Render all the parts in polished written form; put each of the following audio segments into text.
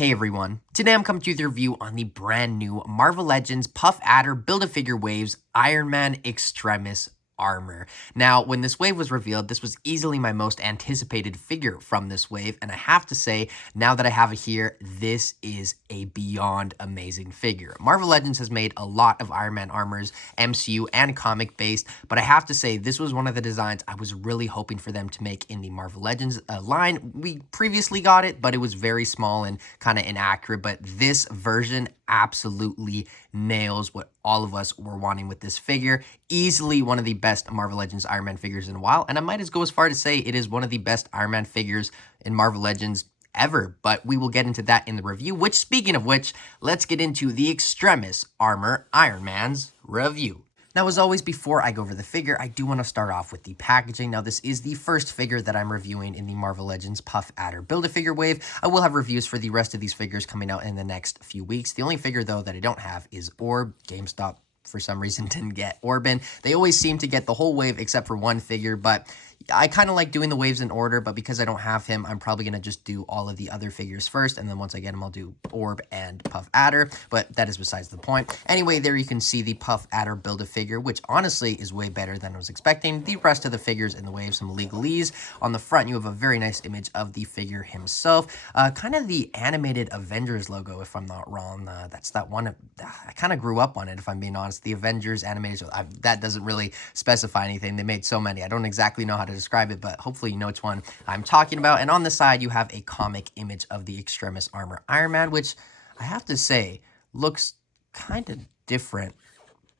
Hey everyone, today I'm coming to you with a review on the brand new Marvel Legends Puff Adder Build-A-Figure Waves Man Extremis Armor. Now, when this wave was revealed, this was easily my most anticipated figure from this wave, and I have to say, now that I have it here, this is a beyond amazing figure. Marvel Legends has made a lot of Iron Man armors, MCU and comic-based, but I have to say, this was one of the designs I was really hoping for them to make in the Marvel Legends line. We previously got it, but it was very small and kind of inaccurate, but this version absolutely nails what all of us were wanting with this figure. Easily one of the best Marvel Legends Iron Man figures in a while, and I might as go as far to say it is one of the best Iron Man figures in Marvel Legends ever, but we will get into that in the review, which, speaking of which, let's get into the Extremis Armor Iron Man's review. Now, as always, before I go over the figure, I do want to start off with the packaging. Now, this is the first figure that I'm reviewing in the Marvel Legends Puff Adder Build-A-Figure wave. I will have reviews for the rest of these figures coming out in the next few weeks. The only figure, though, that I don't have is Orb. GameStop, for some reason, didn't get Orb in. They always seem to get the whole wave except for one figure, but I kind of like doing the waves in order, but because I don't have him, I'm probably going to just do all of the other figures first, and then once I get him, I'll do Orb and Puff Adder, but that is besides the point. Anyway, there you can see the Puff Adder Build-A-Figure, which honestly is way better than I was expecting. The rest of the figures in the wave, some legalese. On the front, you have a very nice image of the figure himself. Kind of the animated Avengers logo, if I'm not wrong. That's that one. I kind of grew up on it, if I'm being honest. The Avengers animated, that doesn't really specify anything. They made so many. I don't exactly know how to describe it, but hopefully you know which one I'm talking about. And on the side, you have a comic image of the Extremis Armor Iron Man, which I have to say looks kind of different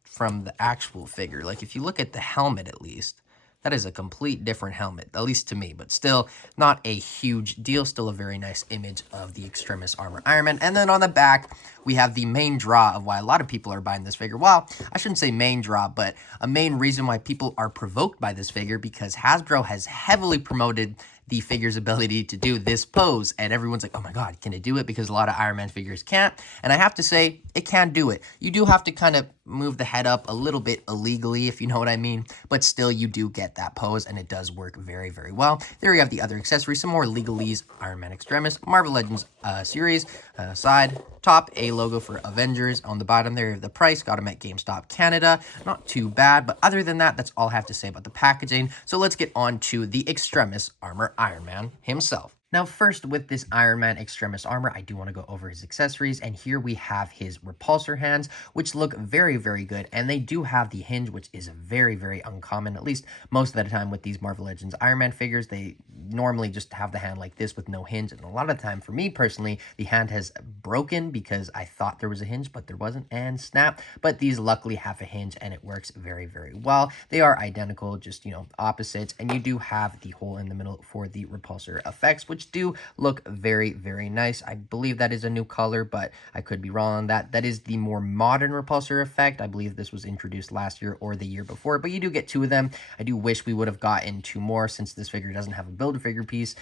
from the actual figure. Like, if you look at the helmet, at least, that is a complete different helmet, at least to me, but still not a huge deal. Still a very nice image of the Extremis Armor Iron Man. And then on the back, we have the main draw of why a lot of people are buying this figure. Well, I shouldn't say main draw, but a main reason why people are provoked by this figure, because Hasbro has heavily promoted the figure's ability to do this pose, and everyone's like, oh my god, can it do it? Because a lot of Iron Man figures can't, and I have to say, it can do it. You do have to kind of move the head up a little bit illegally, if you know what I mean, but still you do get that pose, and it does work very, very well. There you have the other accessories, some more legalese, Iron Man Extremis, Marvel Legends series, side, top, a logo for Avengers. On the bottom there, the price, got them at GameStop Canada. Not too bad, but other than that, that's all I have to say about the packaging. So let's get on to the Extremis Armor Iron Man himself. Now, first, with this Iron Man Extremis Armor, I do want to go over his accessories, and here we have his repulsor hands, which look very, very good, and they do have the hinge, which is very, very uncommon, at least most of the time with these Marvel Legends Iron Man figures. They normally just have the hand like this with no hinge, and a lot of the time, for me personally, the hand has broken because I thought there was a hinge, but there wasn't, and snap. But these luckily have a hinge, and it works very, very well. They are identical, just, you know, opposites, and you do have the hole in the middle for the repulsor effects, which do look very, very nice. I believe that is a new color, but I could be wrong on that. That is the more modern repulsor effect. I believe this was introduced last year or the year before, but you do get two of them. I do wish we would have gotten two more, since this figure doesn't have a Build-A-Figure piece.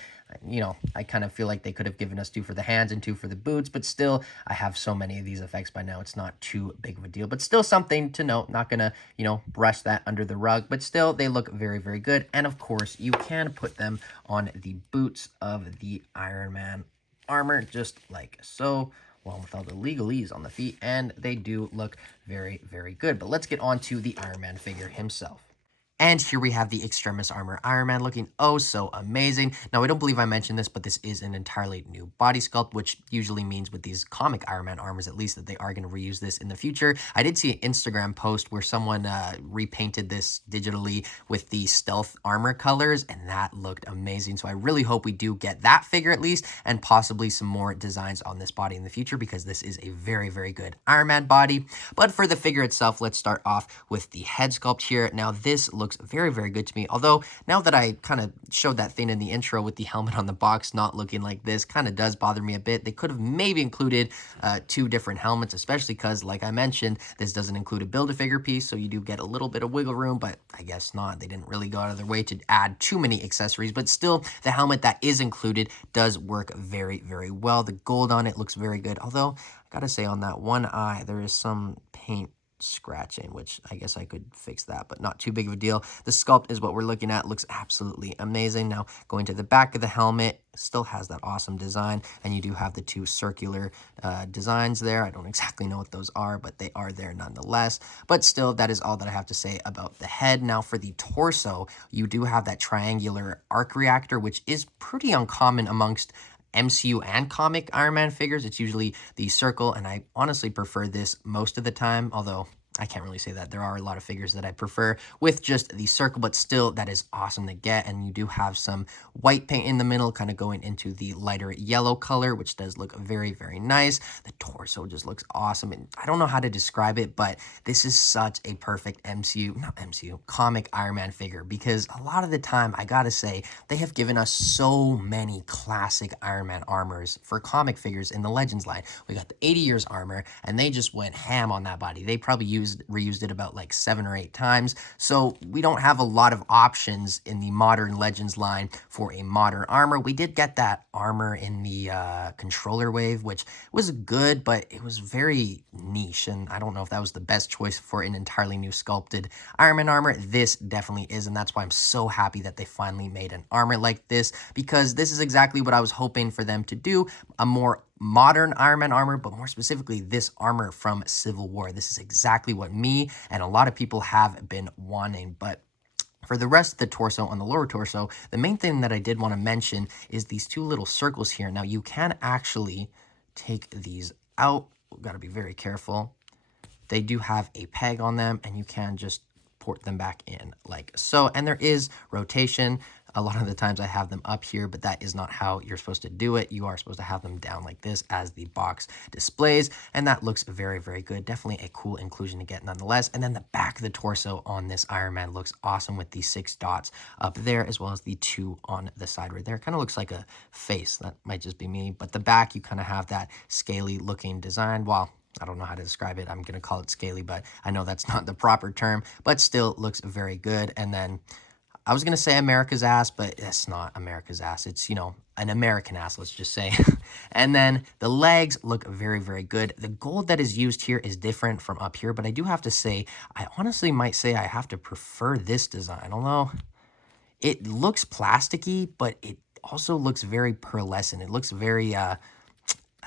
You know, I kind of feel like they could have given us two for the hands and two for the boots, but still, I have so many of these effects by now, it's not too big of a deal, but still something to note. Not gonna, you know, brush that under the rug, but still, they look very, very good. And of course, you can put them on the boots of the Iron Man armor, just like so, well, with all the legalese on the feet, and they do look very, very good. But let's get on to the Iron Man figure himself. And here we have the Extremis Armor Iron Man, looking oh so amazing. Now, I don't believe I mentioned this, but this is an entirely new body sculpt, which usually means with these comic Iron Man armors, at least, that they are going to reuse this in the future. I did see an Instagram post where someone repainted this digitally with the stealth armor colors, and that looked amazing. So I really hope we do get that figure at least, and possibly some more designs on this body in the future, because this is a very, very good Iron Man body. But for the figure itself, let's start off with the head sculpt here. Now, this looks very, very good to me, although now that I kind of showed that thing in the intro with the helmet on the box not looking like this, kind of does bother me a bit. They could have maybe included two different helmets, especially because, like I mentioned, this doesn't include a Build-A-Figure piece, so you do get a little bit of wiggle room, but I guess not. They didn't really go out of their way to add too many accessories, but still, the helmet that is included does work very, very well. The gold on it looks very good, although I gotta say, on that one eye, there is some paint scratching, which I guess I could fix that, but not too big of a deal. The sculpt is what we're looking at. Looks absolutely amazing. Now, going to the back of the helmet, still has that awesome design, and you do have the two circular designs there. I don't exactly know what those are, but they are there nonetheless. But still, that is all that I have to say about the head. Now, for the torso, you do have that triangular arc reactor, which is pretty uncommon amongst MCU and comic Iron Man figures. It's usually the circle, and I honestly prefer this most of the time, although I can't really say that. There are a lot of figures that I prefer with just the circle, but still, that is awesome to get. And you do have some white paint in the middle, kind of going into the lighter yellow color, which does look very, very nice. The torso just looks awesome. And I don't know how to describe it, but this is such a perfect comic Iron Man figure, because a lot of the time, I gotta say, they have given us so many classic Iron Man armors for comic figures in the Legends line. We got the 80 years armor, and they just went ham on that body. They probably reused it about like 7 or 8 times. So we don't have a lot of options in the modern Legends line for a modern armor. We did get that armor in the controller wave, which was good, but it was very niche, and I don't know if that was the best choice for an entirely new sculpted Iron Man armor. This definitely is, and that's why I'm so happy that they finally made an armor like this, because this is exactly what I was hoping for them to do, a more modern Iron Man armor, but more specifically this armor from Civil War. This is exactly what me and a lot of people have been wanting. But for the rest of the torso, on the lower torso, the main thing that I did want to mention is these two little circles here. Now, you can actually take these out. We've got to be very careful. They do have a peg on them, and you can just port them back in like so. And there is rotation. A lot of the times I have them up here, but that is not how you're supposed to do it. You are supposed to have them down like this as the box displays, and that looks very, very good. Definitely a cool inclusion to get nonetheless. And then the back of the torso on this Iron Man looks awesome with the 6 dots up there, as well as the 2 on the side right there. Kind of looks like a face. That might just be me, but the back, you kind of have that scaly looking design. Well, I don't know how to describe it. I'm going to call it scaly, but I know that's not the proper term, but still looks very good. And then I was going to say America's ass, but it's not America's ass. It's, you know, an American ass, let's just say. And then the legs look very, very good. The gold that is used here is different from up here, but I do have to say, I honestly might say I have to prefer this design, although it looks plasticky, but it also looks very pearlescent. It looks very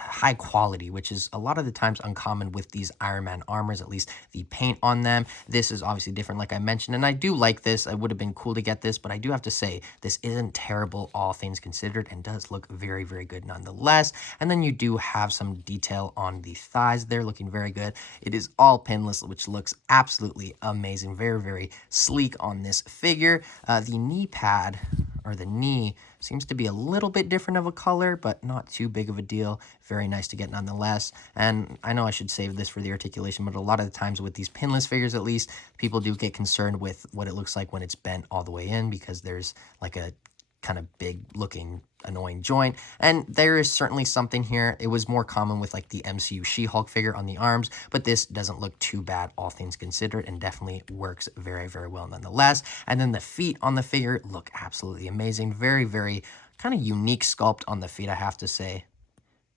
high quality, which is a lot of the times uncommon with these Iron Man armors, at least the paint on them. This is obviously different, like I mentioned, and I do like this. It would have been cool to get this, but I do have to say this isn't terrible, all things considered, and does look very, very good nonetheless. And then you do have some detail on the thighs there, looking very good. It is all pinless, which looks absolutely amazing. Very, very sleek on this figure. The knee pad, or the knee, seems to be a little bit different of a color, but not too big of a deal. Very nice to get nonetheless. And I know I should save this for the articulation, but a lot of the times with these pinless figures, at least, people do get concerned with what it looks like when it's bent all the way in, because there's like a kind of big looking annoying joint, and there is certainly something here. It was more common with like the MCU She-Hulk figure on the arms, but this doesn't look too bad, all things considered, and definitely works very, very well nonetheless. And then the feet on the figure look absolutely amazing. Very, very kind of unique sculpt on the feet, I have to say.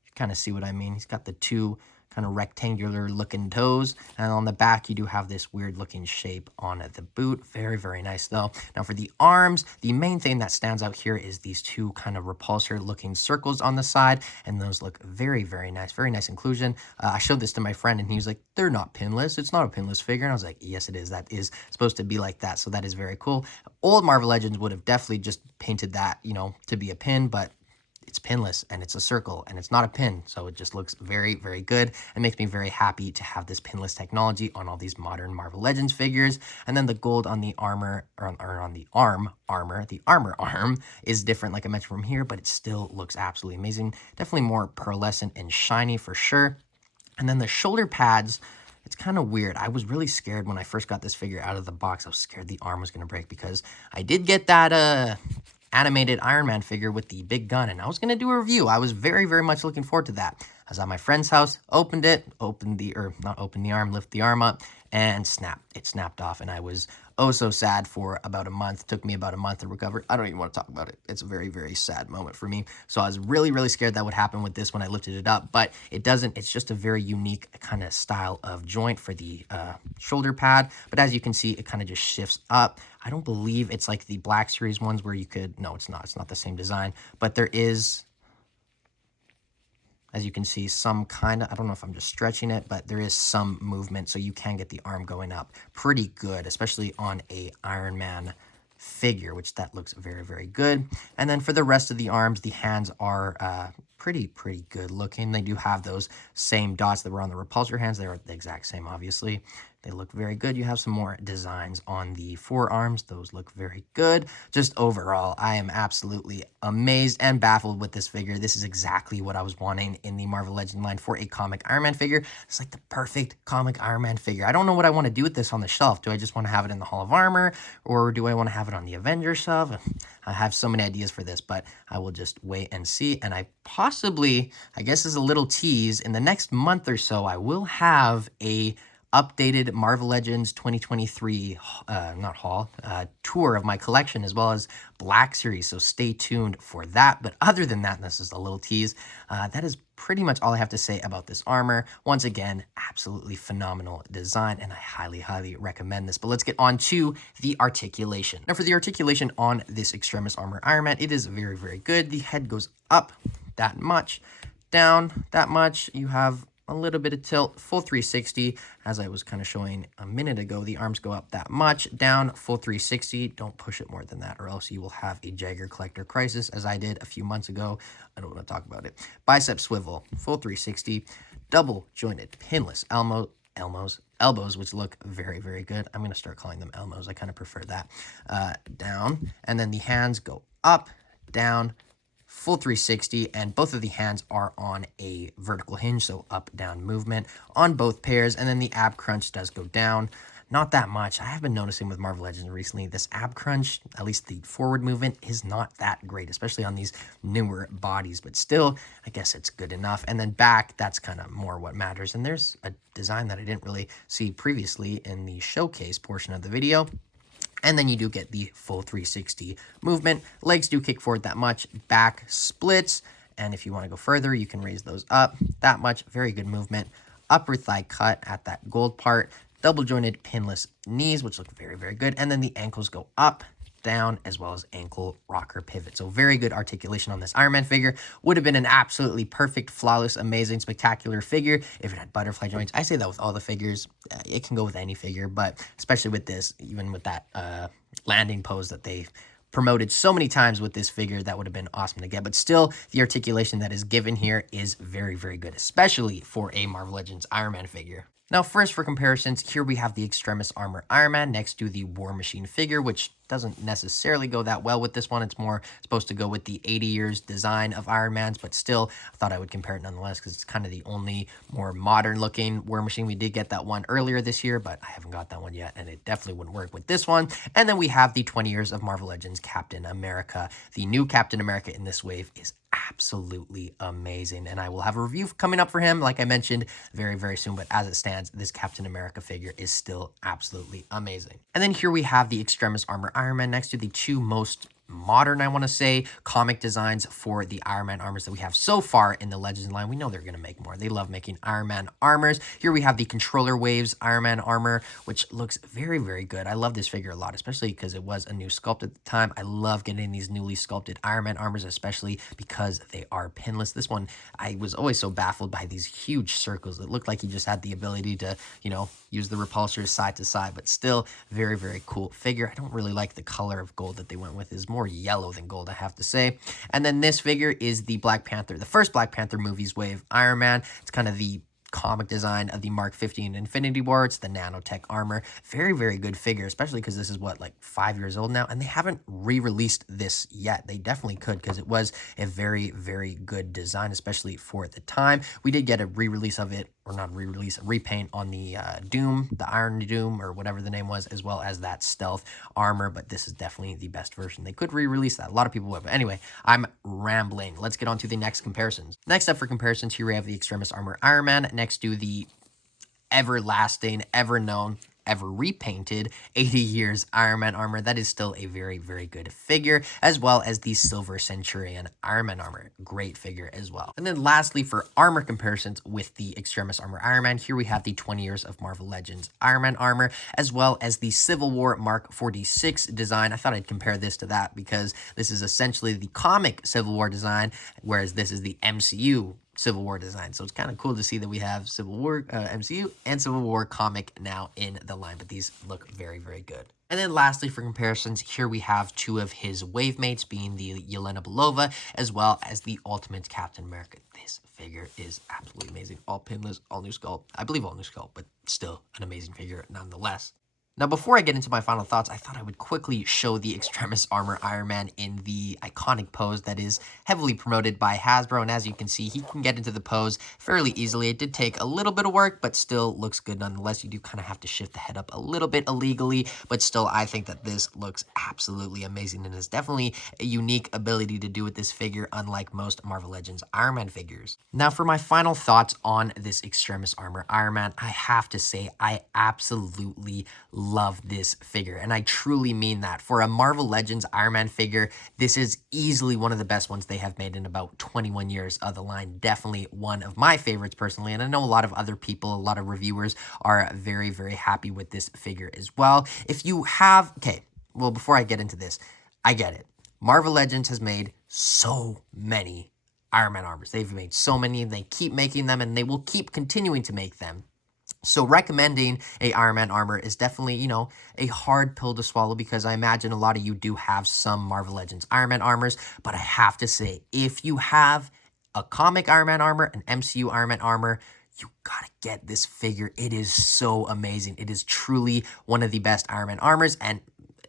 You kind of see what I mean. He's got the 2 kind of rectangular looking toes, and on the back you do have this weird looking shape on the boot. Very, very nice though. Now for the arms, the main thing that stands out here is these 2 kind of repulsor looking circles on the side, and those look very, very nice. Very nice inclusion. I showed this to my friend and he was like, they're not pinless. It's not a pinless figure. And I was like, yes it is. That is supposed to be like that, so that is very cool. Old Marvel Legends would have definitely just painted that, you know, to be a pin, but it's pinless and it's a circle and it's not a pin, so it just looks very, very good and makes me very happy to have this pinless technology on all these modern Marvel Legends figures. And then the gold on the armor, or on the armor arm is different, like I mentioned, from here, but it still looks absolutely amazing. Definitely more pearlescent and shiny for sure. And then the shoulder pads, it's kind of weird. I was really scared when I first got this figure out of the box. I was scared the arm was going to break, because I did get that animated Iron Man figure with the big gun, and I was going to do a review. I was very, very much looking forward to that. I was at my friend's house, lift the arm up, and snap. It snapped off, and I was oh so sad for about a month. It took me about a month to recover. I don't even want to talk about it. It's a very, very sad moment for me. So I was really, really scared that would happen with this when I lifted it up, but it doesn't. It's just a very unique kind of style of joint for the shoulder pad. But as you can see, it kind of just shifts up. I don't believe it's like the Black Series ones where you could, no, it's not. It's not the same design, but there is, as you can see, some kind of, I don't know if I'm just stretching it, but there is some movement, so you can get the arm going up pretty good, especially on a Iron Man figure, which that looks very, very good. And then for the rest of the arms, the hands are pretty good looking. They do have those same dots that were on the repulsor hands. They're the exact same, obviously. They look very good. You have some more designs on the forearms. Those look very good. Just overall, I am absolutely amazed and baffled with this figure. This is exactly what I was wanting in the Marvel Legends line for a comic Iron Man figure. It's like the perfect comic Iron Man figure. I don't know what I want to do with this on the shelf. Do I just want to have it in the Hall of Armor, or do I want to have it on the Avengers shelf? I have so many ideas for this, but I will just wait and see. And I possibly, I guess as a little tease, in the next month or so, I will have a updated Marvel Legends 2023 tour of my collection, as well as Black Series, so stay tuned for that. But other than that, this is a little tease, that is pretty much all I have to say about this armor. Once again, absolutely phenomenal design, and I highly recommend this. But let's get on to the articulation. Now for the articulation on this Extremis Armor Iron Man, it is very good. The head goes up that much, down that much. You have a little bit of tilt, full 360, as I was kind of showing a minute ago. The arms go up that much, down, full 360. Don't push it more than that, or else you will have a Jagger Collector crisis, as I did a few months ago. I don't want to talk about it. Bicep swivel, full 360, double jointed, pinless elbows, which look very good. I'm going to start calling them Elmos. I kind of prefer that. Down, and then the hands go up, down, full 360, and both of the hands are on a vertical hinge, so up-down movement on both pairs. And then the ab crunch does go down, not that much. I have been noticing with Marvel Legends recently, this ab crunch, at least the forward movement, is not that great, especially on these newer bodies, but still, I guess it's good enough. And then back, that's kind of more what matters. And there's a design that I didn't really see previously in the showcase portion of the video. And then you do get the full 360 movement. Legs do kick forward that much. Back splits. And if you want to go further, you can raise those up that much. Very good movement. Upper thigh cut at that gold part. Double jointed pinless knees, which look very good. And then the ankles go up, down, as well as ankle rocker pivot. So very good articulation on this Iron Man figure. Would have been an absolutely perfect, flawless, amazing, spectacular figure if it had butterfly joints. I say that with all the figures. It can go with any figure, but especially with this, even with that landing pose that they promoted so many times with this figure, that would have been awesome to get. But still, the articulation that is given here is very good, especially for a Marvel Legends Iron Man figure. Now, first for comparisons, here we have the Extremis Armor Iron Man next to the War Machine figure, which doesn't necessarily go that well with this one. It's more supposed to go with the 80 years design of Iron Man's, but still, I thought I would compare it nonetheless because it's kind of the only more modern looking War Machine. We did get that one earlier this year, but I haven't got that one yet, and it definitely wouldn't work with this one. And then we have the 20 years of Marvel Legends Captain America. The new Captain America in this wave is absolutely amazing, and I will have a review coming up for him, like I mentioned, very soon. But as it stands, this Captain America figure is still absolutely amazing. And then here we have the Extremis Armor Iron Man next to the two most modern, I want to say, comic designs for the Iron Man armors that we have so far in the Legends line. We know they're going to make more. They love making Iron Man armors. Here we have the Controller Waves Iron Man armor, which looks very good. I love this figure a lot, especially because it was a new sculpt at the time. I love getting these newly sculpted Iron Man armors, especially because they are pinless. This one, I was always so baffled by these huge circles. It looked like he just had the ability to, you know, use the repulsors side to side, but still very cool figure. I don't really like the color of gold that they went with. Is more yellow than gold, I have to say. And then this figure is the Black Panther, the first Black Panther movies wave Iron Man. It's kind of the comic design of the Mark 15 Infinity War. It's the nanotech armor. Very good figure, especially because this is what, like 5 years old now, and they haven't re-released this yet. They definitely could, because it was a very good design, especially for the time. We did get a re-release of it, or not re-release, a repaint on the Doom, the Iron Doom, or whatever the name was, as well as that stealth armor, but this is definitely the best version. They could re-release that. A lot of people would, but anyway, I'm rambling. Let's get on to the next comparisons. Next up for comparisons, here we have the Extremis Armor Iron Man next to the everlasting, ever known, ever repainted 80 years Iron Man armor. That is still a very, very good figure, as well as the Silver Centurion Iron Man armor. Great figure as well. And then lastly, for armor comparisons with the Extremis Armor Iron Man, here we have the 20 years of Marvel Legends Iron Man armor, as well as the Civil War Mark 46 design. I thought I'd compare this to that because this is essentially the comic Civil War design, whereas this is the MCU Civil War design. So it's kind of cool to see that we have Civil War MCU and Civil War comic now in the line, but these look very, very good. And then lastly, for comparisons, here we have two of his wave mates, being the Yelena Belova, as well as the Ultimate Captain America. This figure is absolutely amazing. All pinless, all new sculpt. I believe all new sculpt, but still an amazing figure nonetheless. Now, before I get into my final thoughts, I thought I would quickly show the Extremis Armor Iron Man in the iconic pose that is heavily promoted by Hasbro. And as you can see, he can get into the pose fairly easily. It did take a little bit of work, but still looks good nonetheless. You do kind of have to shift the head up a little bit illegally, but still, I think that this looks absolutely amazing and is definitely a unique ability to do with this figure, unlike most Marvel Legends Iron Man figures. Now, for my final thoughts on this Extremis Armor Iron Man, I have to say I absolutely love this figure, and I truly mean that. For a Marvel Legends Iron Man figure, this is easily one of the best ones they have made in about 21 years of the line. Definitely one of my favorites personally, and I know a lot of other people, a lot of reviewers are very, very happy with this figure as well. If you have, okay, well, before I get into this, I get it. Marvel Legends has made so many Iron Man armors. They've made so many, they keep making them, and they will keep continuing to make them. So recommending a Iron Man armor is definitely, you know, a hard pill to swallow, because I imagine a lot of you do have some Marvel Legends Iron Man armors. But I have to say, if you have a comic Iron Man armor, an MCU Iron Man armor, you gotta get this figure. It is so amazing. It is truly one of the best Iron Man armors, and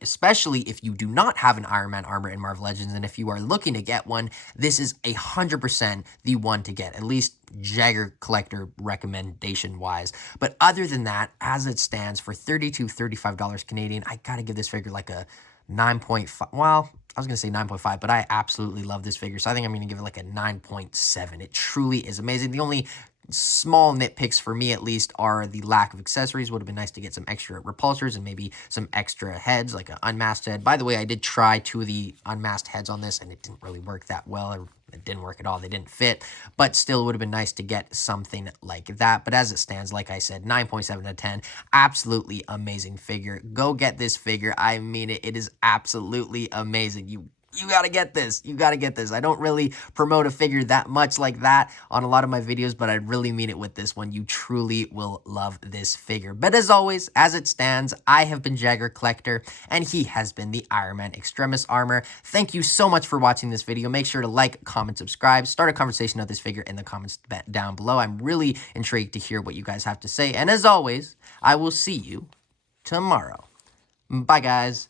especially if you do not have an Iron Man armor in Marvel Legends, and if you are looking to get one, this is 100% the one to get, at least Jagger Collector recommendation-wise. But other than that, as it stands, for $30 to $35 Canadian, I gotta give this figure like a 9.5, well, I was going to say 9.5, but I absolutely love this figure, so I think I'm going to give it like a 9.7. It truly is amazing. The only small nitpicks for me, at least, are the lack of accessories. Would have been nice to get some extra repulsors and maybe some extra heads, like an unmasked head. By the way, I did try two of the unmasked heads on this, and it didn't really work that well. It didn't work at all. They didn't fit, but still would have been nice to get something like that. But as it stands, like I said, 9.7 out of 10. Absolutely amazing figure. Go get this figure. I mean it. It is absolutely amazing. You got to get this. You got to get this. I don't really promote a figure that much like that on a lot of my videos, but I really mean it with this one. You truly will love this figure. But as always, as it stands, I have been Jagger Collector, and he has been the Iron Man Extremis Armor. Thank you so much for watching this video. Make sure to like, comment, subscribe, start a conversation of this figure in the comments down below. I'm really intrigued to hear what you guys have to say. And as always, I will see you tomorrow. Bye, guys.